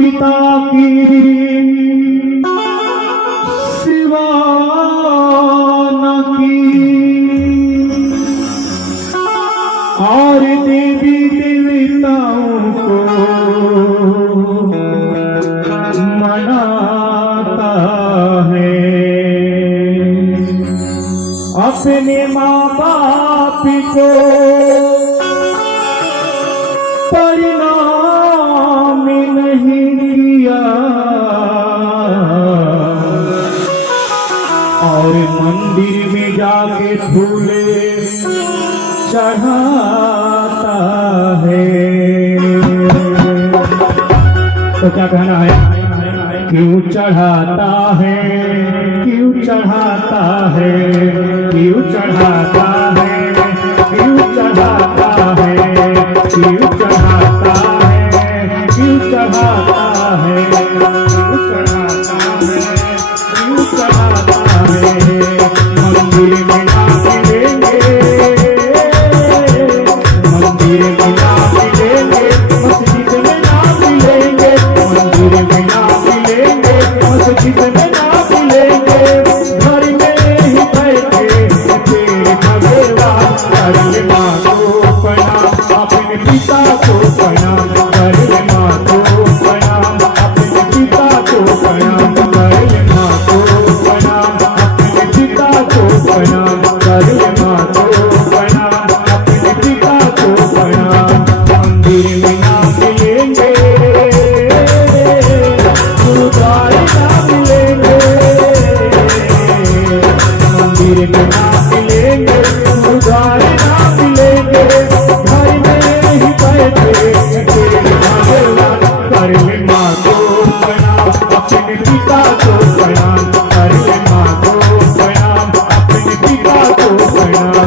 पिता की सिवा न की, और देवी देवताओं को मनाता है। अपने माँ बाप को परिणाम नहीं किया, और मंदिर में जाके फूले चढ़ाता है। तो क्या कहना है? क्यों चढ़ाता है, क्यों चढ़ाता है, क्यों चढ़ाता है, क्यों चढ़ाता है, क्यों चढ़ाता है, क्यों चढ़ाता है, क्यों चढ़ाता है, क्यों चढ़ाता है। मंदिर में ना मिलेंगे, मंदिर में ना मिलेंगे, मस्जिद में ना मिलेंगे, मंदिर में ना मिलेंगे, मस्जिद में ना मिलेंगे। घर में ही बैठे तेरे भगवान, घर में माँ को प्रणाम, अपने पिता को प्रणाम, घर में माँ को प्रणाम, अपने पिता को प्रणाम, घर में माँ को प्रणाम, अपने पिता को प्रणाम, घर में माँ को प्रणाम, अपने पिता को प्रणाम। मंदिर में ना मिलेंगे, गुरुद्वारे ना मिलेंगे, मंदिर में ना मिलेंगे, गुरुद्वारे ना मिलेंगे। घर में ही बैठे तेरे भगवान, घर में माँ को प्रणाम, अपने पिता को प्रणाम, घर में माँ को प्रणाम, अपने पिता को प्रणाम।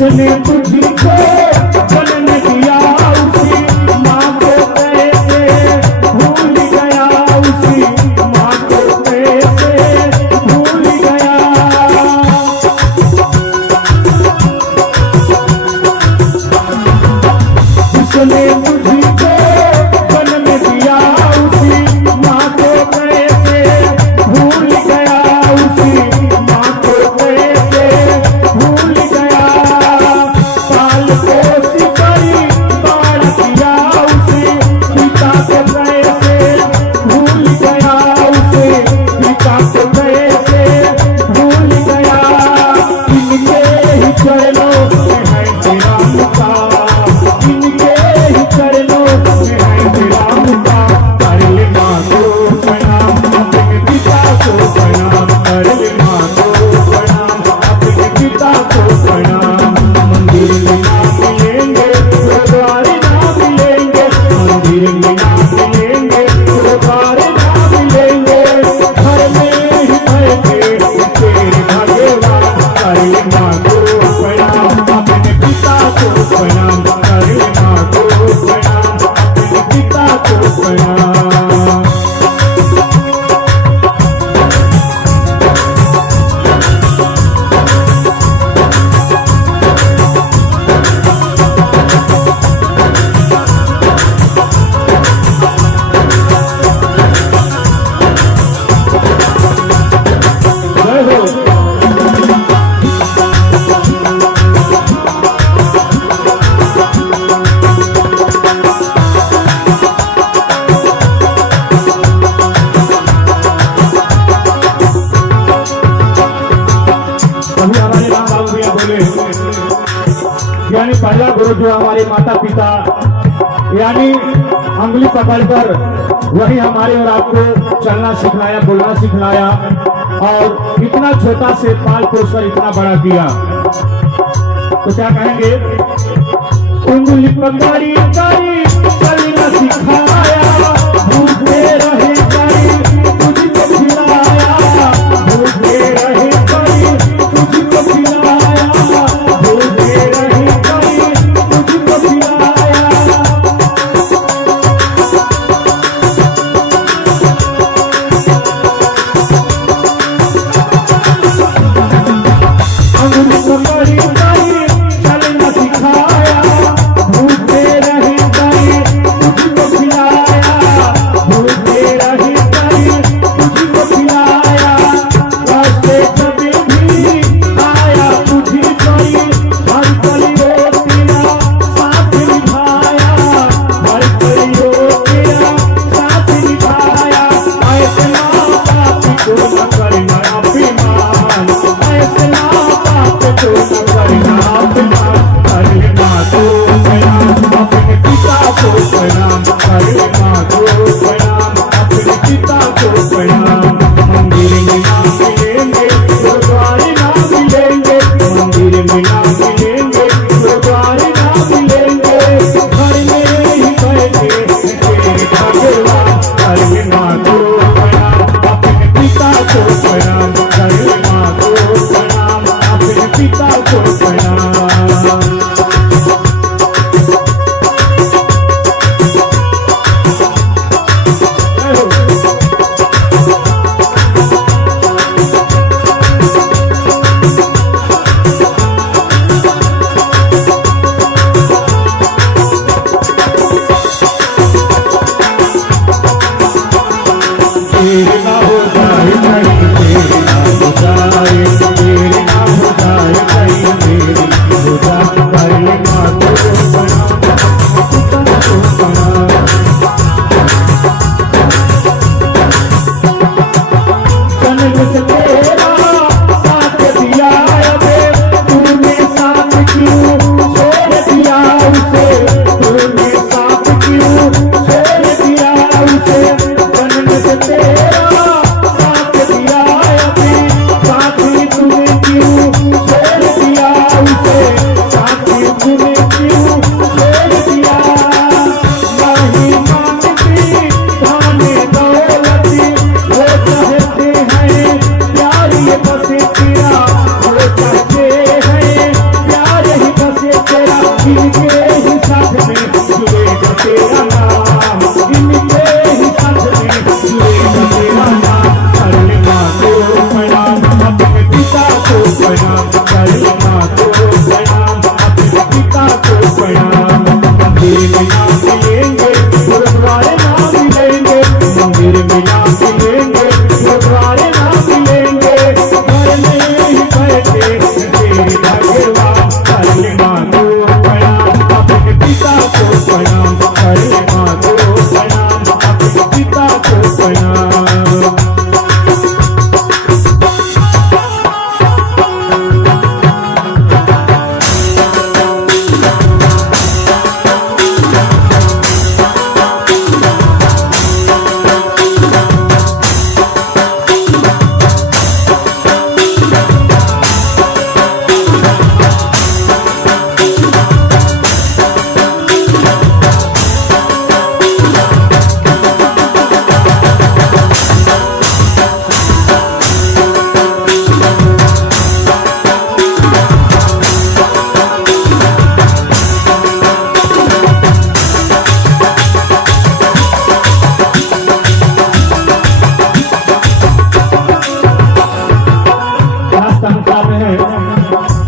जिसने तुझको जन्म दिया उसी माँ को कैसे भूल गया, उसी माँ को कैसे भूल गया। जिसने तुझको जन्म दिया उसी माँ को कैसे भूल गया, उसी माँ को कैसे भूल गया। पाल पोसी करी बाढ़ किया उसे पिता को कैसे भूल गया, उसे पिता को कैसे भूल गया। इनके ही चरणों में है तेरा मुकाम, इनके ही चरणों में है तेरा मुकाम। कर ले माँ को प्रणाम, अपने पिता को प्रणाम, कर ले माँ को प्रणाम, अपने पिता को प्रणाम। मंदिर में ना मिलेंगे, गुरुद्वारे ना मिलेंगे, मंदिर में ना मिलेंगे, गुरुद्वारे ना मिलेंगे। घर में ही बैठे तेरे भगवान, कर ले माँ को प्रणाम, अपने पिता को प्रणाम, कर ले माँ को प्रणाम, अपने पिता को प्रणाम। जय हो। अभी हमारे राम बाबू भैया बोले, यानी पहला गुरु जो हमारे माता पिता यानी अंगुली पकड़कर वही हमारे और आपको चलना सिखलाया, बोलना सिखलाया और इतना छोटा से पाल पोस कर इतना बड़ा किया। तो क्या कहेंगे? उंगली पकड़ी करी चलना सिखाया, भूखे रहे करी तुझको खिलाया, भूखे रहे करी तुझको खिलाया, भूखे रहे करी तुझको खिलाया। अंगुली पकड़ी करी चलना सिखाया, भूखे रहे करी तुझको खिलाया, भूखे रहे करी तुझको खिलाया। रास्ते कभी भी आया तुझी कोई, हर कलियो तेरा साथ निभाया, हर कलियो तेरा साथ निभाया। ऐसे माँ बाप को न करना अभिमान, ऐसे माँ बाप को न करना अभिमान। अरे माँ को प्रणाम, अपने पिता को प्रणाम, अरे माँ को प्रणाम, अपने पिता को प्रणाम। मंदिर में ना मिलेंगे, गुरुद्वारे ना मिलेंगे, मंदिर में ना मिलेंगे, गुरुद्वारे ना मिलेंगे। घर में ही बैठे तेरे भगवान। अरे माँ को प्रणाम, अपने पिता को प्रणाम, अरे माँ को प्रणाम, अपने पिता को प्रणाम। तेरे ना हो जाए कहीं तेरे ना हो जाए, तेरे ना हो जाए कहीं तेरी हो जाए। अरे माँ को प्रणाम, पिता को प्रणाम। जन्म से तेरा साथ दिया अबे, तूने साथ क्यों छोड़ दिया उसे, तूने साथ क्यों छोड़ दिया उसे। जन्म से तेरा साथ दिया अबे, साथी तूने क्यों छोड़ दिया उसे, साथी तूने क्यों छोड़ दिया। नहीं मांगती धाने दौलती, वो चाहते हैं प्यार ये बसे तेरा, वो चाहते हैं प्यार ही बसे तेरा। इनके ही साथ में जुड़ेगा तेरा नाम, इनके ही साथ में जुड़ेगा तेरा नाम। अरे माँ को प्रणाम, अपने पिता को प्रणाम, अरे माँ को प्रणाम, अपने पिता को प्रणाम। मंदिर में ना मिलेंगे, गुरुद्वारे ना मिलेंगे, मंदिर में ना मिलेंगे, गुरुद्वारे ना मिलेंगे। घर में ही बैठे तेरे भगवान। अरे माँ को प्रणाम, अपने पिता को प्रणाम, अरे माँ को प्रणाम, अपने पिता को प्रणाम।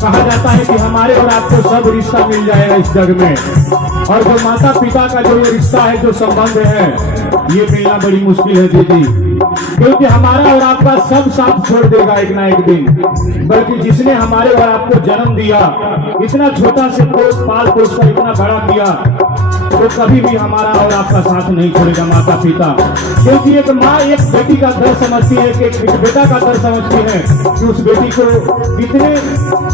कहा जाता है कि हमारे और आपको सब रिश्ता मिल जाएगा इस जग में, और जो माता पिता का जो ये रिश्ता है, जो संबंध है, ये मिलना बड़ी मुश्किल है दीदी। क्योंकि हमारा और आपका सब साथ छोड़ देगा एक ना एक दिन। बल्कि जिसने हमारे और आपको जन्म दिया, इतना छोटा से पाल पोस कर इतना बड़ा किया, वो कभी भी हमारा और आपका साथ नहीं छोड़ेगा माता पिता। क्योंकि एक माँ एक बेटी का दर्द समझती है, एक बेटा का दर्द समझती है कि उस बेटी को कितने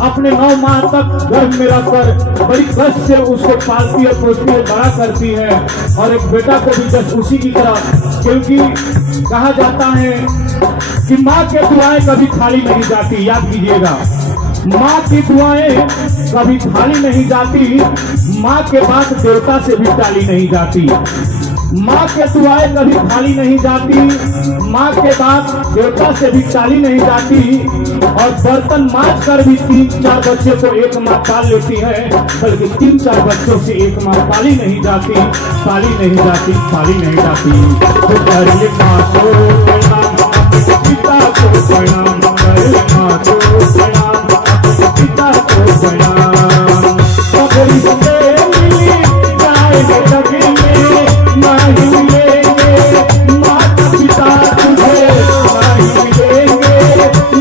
अपने 9 माह तक गर्भ में रखकर बड़ी कष्ट से उसको पालती है, पोसती है, बड़ा करती है। और एक बेटा को भी जस्ट उसी की तरह, क्योंकि कहा जाता है कि माँ के दुआएं कभी खाली नहीं जाती। याद कीजिएगा, माँ की दुआएं कभी खाली नहीं जाती। माँ के बाद देवता से भी टाली नहीं जाती। माँ के दुआएं कभी खाली नहीं जाती। माँ के बाद देवता से भी टाली नहीं जाती। और बर्तन मांज कर भी 3-4 बच्चे को एक माँ पाल लेती है, बल्कि 3-4 बच्चों से एक माँ पाली नहीं जाती, पाली नहीं जाती, पाली नहीं जाती। तो करिए माँ को प्रणाम, पिता को प्रणाम, करिए माँ को प्रणाम, पिता को प्रणाम। पगड़ी से मिली जाएंगे जग में, नहीं मिलेंगे माता पिता तुझे, नहीं मिलेंगे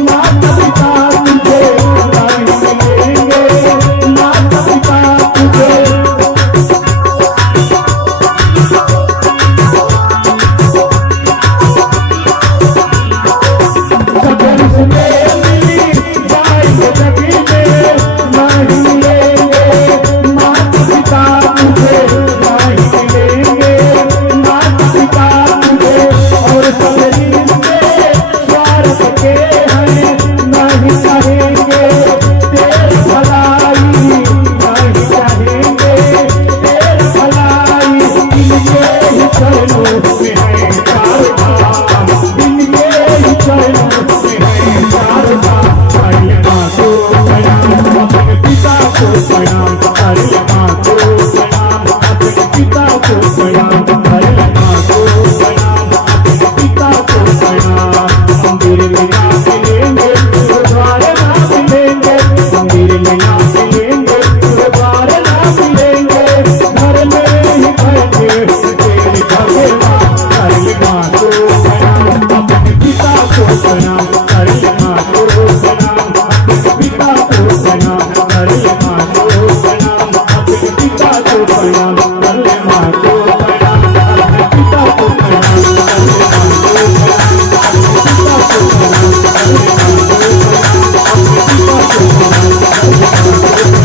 माता पिता तुझे, नहीं मिलेंगे माता पिता तुझे। पगड़ी से मिली जाएंगे जग में, नहीं मिलेंगे माता पिता तुझे, नहीं मिलेंगे माता पिता तुझे। और सब रिश्ते स्वार्थ के हैं, नहीं चाहेंगे तेरी भलाई, नहीं चाहेंगे तेरी भलाई। इनके ही चरणों में है चार धाम, इनके ही चरणों में है चार धाम। करिए माँ को प्रणाम, अपने पिता को प्रणाम, करिए माँ को प्रणाम, अपने पिता को प्रणाम, करिए माँ को प्रणाम, अपने पिता को प्रणाम। मंदिर में ना मिलेंगे, गुरुद्वारे ना मिलेंगे, मंदिर में ना मिलेंगे, गुरुद्वारे ना मिलेंगे, घर में ही करेंगे तेरी भगवान। करिए माँ को प्रणाम, अपने पिता को प्रणाम, करिए माँ को प्रणाम, अपने पिता को प्रणाम, करिए माँ को प्रणाम, अपने पिता को प्रणाम, करिए माँ को प्रणाम, अपने पिता को प्रणाम, करिए माँ को प्रणाम, अपने पिता को प्रणाम, करिए माँ को प्रणाम, अपने पिता को प्रणाम, करिए माँ को प्रणाम,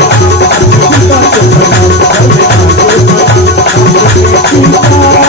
अपने पिता को प्रणाम, करिए माँ को प्रणाम, अपने पिता